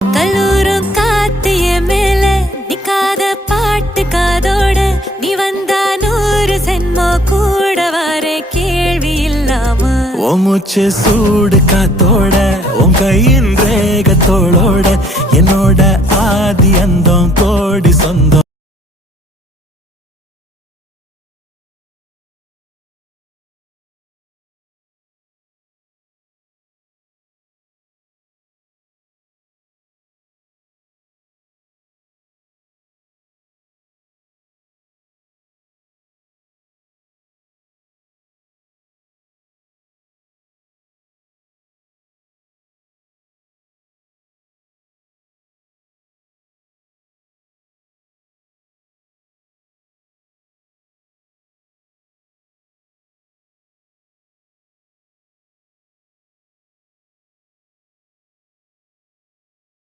கல்லூரும் காத்து என் மேல நிக்காத பாட்டு காதோட நீ வந்தா 100 சென்மோ கூட வர கேள்வி இல்லாம உன் மூச்சு சூடு காத்தோட உன் கையின் ரேகத்தோளோட என்னோட ஆதி அந்தம் கோடி சொந்தம்